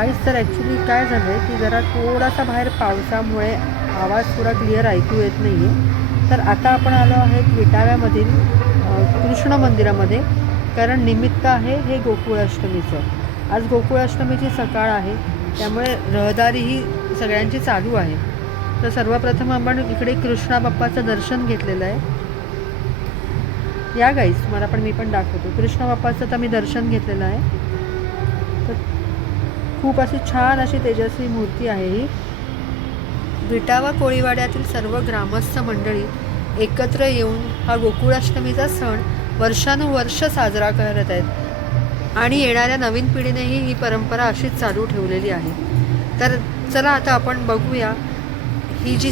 गाईस तर ॲक्च्युली काय झालं आहे की जरा थोडासा बाहेर पावसामुळे आवाज थोडा क्लिअर ऐकू येत नाही आहे. तर आता आपण आलो आहेत विटाव्यामधील कृष्ण मंदिरामध्ये, कारण निमित्त आहे हे गोकुळाष्टमीचं. आज गोकुळाष्टमीची सकाळ आहे, त्यामुळे रहदारी ही सगळ्यांची चालू आहे. तर सर्वप्रथम आपण इकडे कृष्णा बाप्पाचं दर्शन घेतलेलं आहे. या गाईस मला पण मी पण दाखवतो. कृष्ण बाप्पाचं तर मी दर्शन घेतलेलं आहे. तर खूप अशी छान अशी तेजस्वी मूर्ती आहे ही. विटावा कोळीवाड्यातील सर्व ग्रामस्थ मंडळी एकत्र येऊन हा गोकुळाष्टमीचा सण वर्षानुवर्ष साजरा करत आहेत आणि येणाऱ्या नवीन पिढीनेही ही परंपरा अशीच चालू ठेवलेली आहे. तर चला आता आपण बघूया ही जी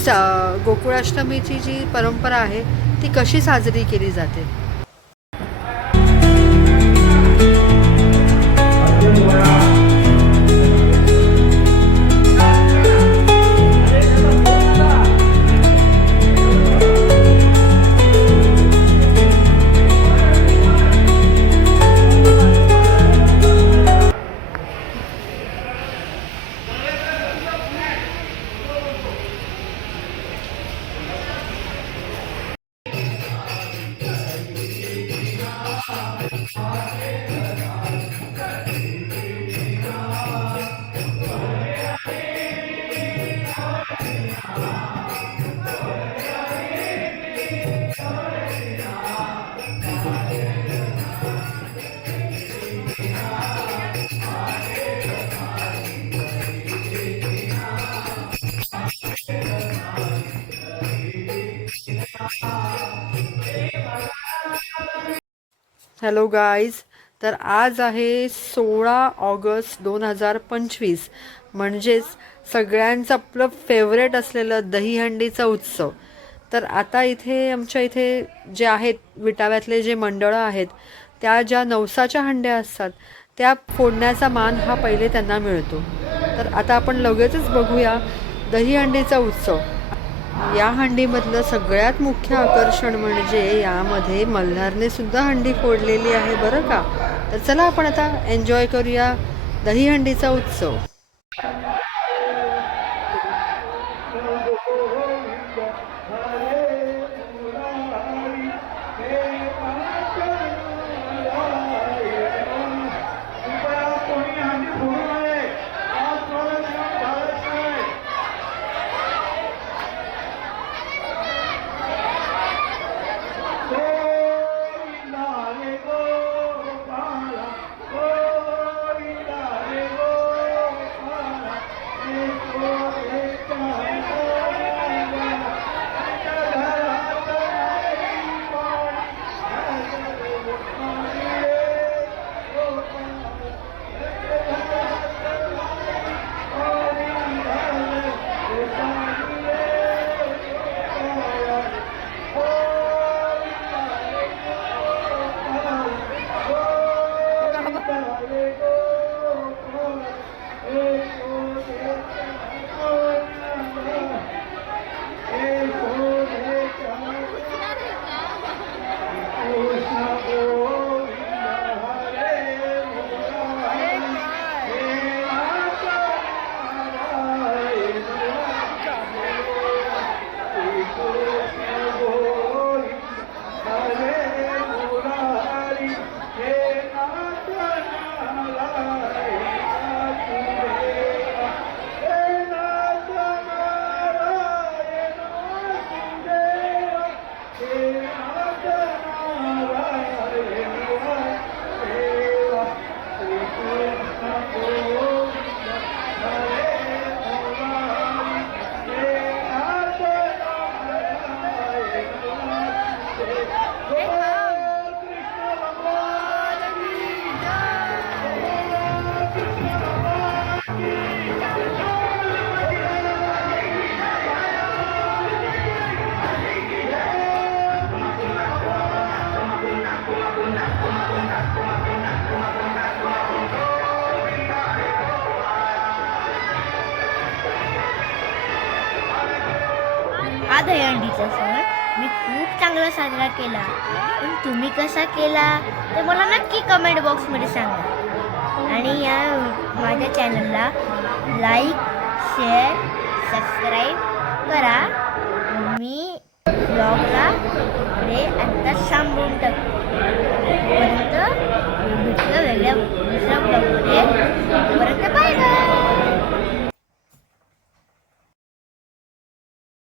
गोकुळाष्टमीची जी परंपरा आहे ती कशी साजरी केली जाते. हॅलो गाईज, तर आज आहे 16 ऑगस्ट 2025, म्हणजेच सगळ्यांचं आपलं फेवरेट असलेलं दहीहंडीचा उत्सव. तर आता इथे आमच्या इथे जे आहेत विटाव्यातले जे मंडळं आहेत, त्या ज्या नवसाच्या हंड्या असतात त्या फोडण्याचा मान हा पहिले त्यांना मिळतो. तर आता आपण लगेचच बघूया दहीहंडीचा उत्सव. या हंडीमधलं सगळ्यात मुख्य आकर्षण म्हणजे यामध्ये मल्हारने सुद्धा हंडी फोडलेली आहे बरं का. तर चला आपण आता एन्जॉय करूया दहीहंडीचा उत्सव. हा दहीहंडीचा सण मी खूप चांगला साजरा केला, पण तुम्ही कसा केला ते मला नक्की कमेंट बॉक्समध्ये सांगा. आणि या माझ्या चॅनलला लाईक शेअर सबस्क्राईब करा. मी ब्लॉगला पुढे आता